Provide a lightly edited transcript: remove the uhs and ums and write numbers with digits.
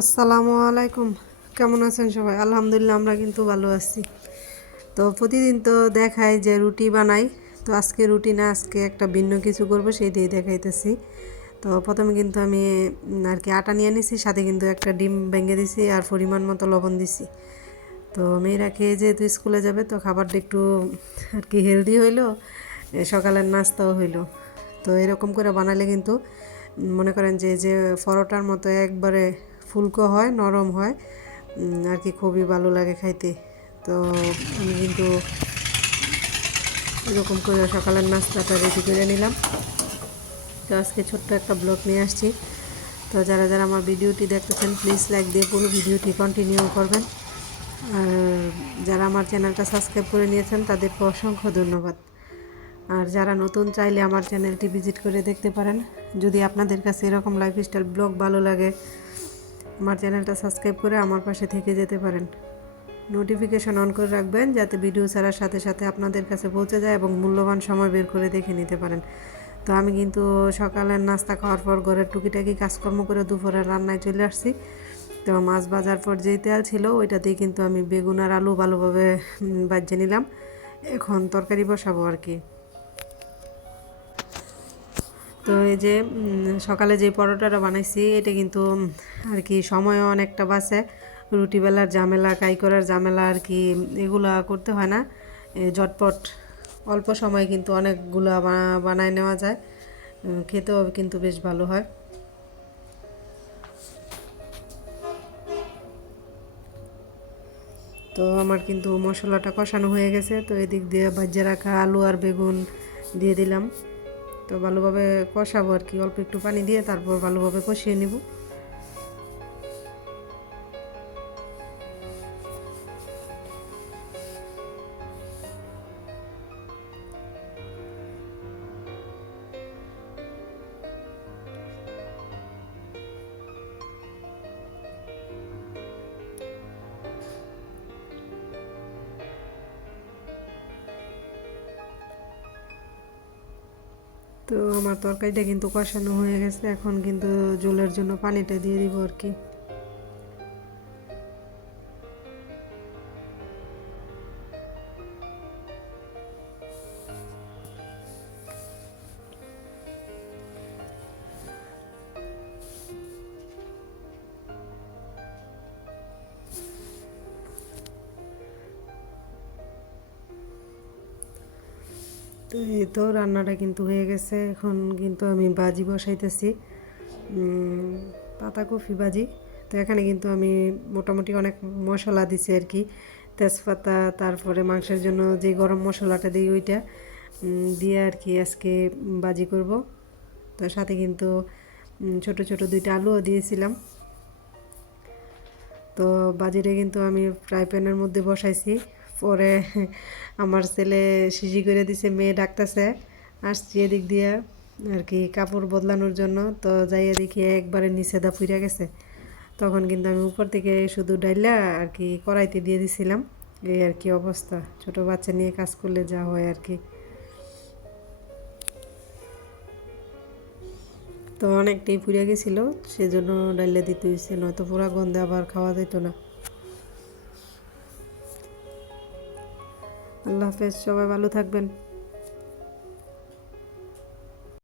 আসসালামু আলাইকুম। কেমন আছেন সবাই? আলহামদুলিল্লাহ আমরা কিন্তু ভালো আছি। তো প্রতিদিন তো দেখাই যে রুটি বানাই, তো আজকে রুটি না, আজকে একটা ভিন্ন কিছু করব সেই দিয়ে দেখাইতেছি। তো প্রথমে কিন্তু আমি আর কি আটা নিয়ে নিছি, সাথে কিন্তু একটা ডিম ভেঙে দিছি আর পরিমাণ মতো লবণ দিছি। তো মেয়েরা খেয়ে যেহেতু স্কুলে যাবে, তো খাবারটা একটু আর কি হেলদি হইলো, সকালের নাস্তাও হইলো। তো এরকম করে বানালে কিন্তু মনে করেন যে যে পরোটার মতো একবারে ফুলকো হয়, নরম হয়, আর কি খুবই ভালো লাগে খাইতে। তো আমি কিন্তু এরকম করে সকালের নাস্তাটা রেডি করে নিলাম। তো আজকে ছোট্ট একটা ব্লগ নিয়ে আসছি। তো যারা যারা আমার ভিডিওটি দেখতেছেন প্লিজ লাইক দিয়ে পুরো ভিডিওটি কন্টিনিউ করবেন। আর যারা আমার চ্যানেলটা সাবস্ক্রাইব করে নিয়েছেন তাদেরকে অসংখ্য ধন্যবাদ। আর যারা নতুন চাইলে আমার চ্যানেলটি ভিজিট করে দেখতে পারেন। যদি আপনাদের কাছে এরকম লাইফস্টাইল ব্লগ ভালো লাগে, আমার চ্যানেলটা সাবস্ক্রাইব করে আমার পাশে থেকে যেতে পারেন। নোটিফিকেশন অন করে রাখবেন যাতে ভিডিও ছাড়ার সাথে সাথে আপনাদের কাছে পৌঁছে যায় এবং মূল্যবান সময় বের করে দেখে নিতে পারেন। তো আমি কিন্তু সকালের নাস্তা খাওয়ার পর ঘরের টুকিটাকি কাজকর্ম করে দুপুরের রান্নায় চলে আসছি। তো মাছ ভাজার পর যেই তেল ছিল ওইটাতেই কিন্তু আমি বেগুন আর আলু ভালোভাবে ভাজিয়ে নিলাম। এখন তরকারি বসাবো আর কি। তো এই যে সকালে যে পরোটাটা বানাইছি এটা কিন্তু আর কি সময়ও অনেকটা বাঁচে। রুটি বেলার ঝামেলা, কাই করার ঝামেলা আর কি এগুলা করতে হয় না। ঝটপট অল্প সময় কিন্তু অনেকগুলা বানায় নেওয়া যায়। খেতেও কিন্তু বেশ ভালো হয়। তো আমার কিন্তু মশলাটা কষানো হয়ে গেছে। তো এদিক দিয়ে ভাজিয়ে রাখা আলু আর বেগুন দিয়ে দিলাম। তো ভালোভাবে কষাবো আর কি, অল্প একটু পানি দিয়ে তারপর ভালোভাবে কষিয়ে নিব। তো আমার তরকারিটা কিন্তু কষানো হয়ে গেছে, এখন কিন্তু ঝোলের জন্য পানিটা দিয়ে দিব আর কি। তো এই তো রান্নাটা কিন্তু হয়ে গেছে, এখন কিন্তু আমি ভাজি বসাইতেছি, পাতাকপি ভাজি। তো এখানে কিন্তু আমি মোটামুটি অনেক মশলা দিছি আর কি, তেজপাতা, তারপরে মাংসের জন্য যে গরম মশলাটা দিই ওইটা দিয়ে আর কি আজকে ভাজি করব। তো সাথে কিন্তু ছোট ছোট দুইটা আলুও দিয়েছিলাম। তো বাজিটা কিন্তু আমি ফ্রাই প্যানের মধ্যে বসাইছি। পরে আমার ছেলে শিশি করে দিছে, মেয়ে ডাকতেছে, আসছি এদিক দিয়ে আর কি কাপড় বদলানোর জন্য। তো যাইয়া দেখি একবারে নিচে দা পুড়ে গেছে। তখন কিন্তু আমি উপর থেকে শুধু ডাইলা আর কি কড়াইতে দিয়ে দিছিলাম। এই আর কি অবস্থা, ছোট বাচ্চা নিয়ে কাজ করলে যা হয় আর কি। তো অনেকটাই পুড়ে গেছিলো, সেজন্য ডাইলা দিতে হয়েছে, নয়তো পুরা গন্ধে আবার খাওয়া যেত না। আল্লাহ হাফেজ, সবাই ভালো থাকবেন।